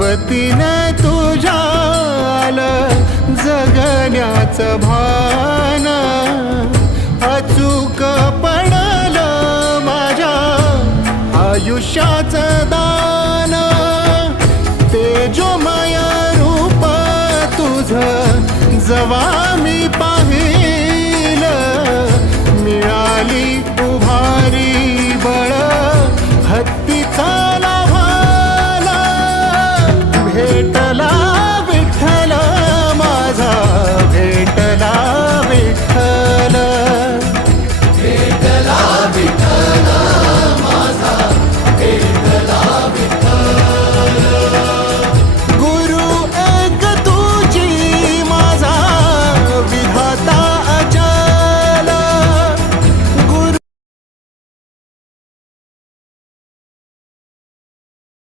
सोबतीने तुझ्या आलं जगण्याचं भान, अचूक पडलं माझ्या आयुष्याचं दान, तेजोमय रूप तुझं जवा मी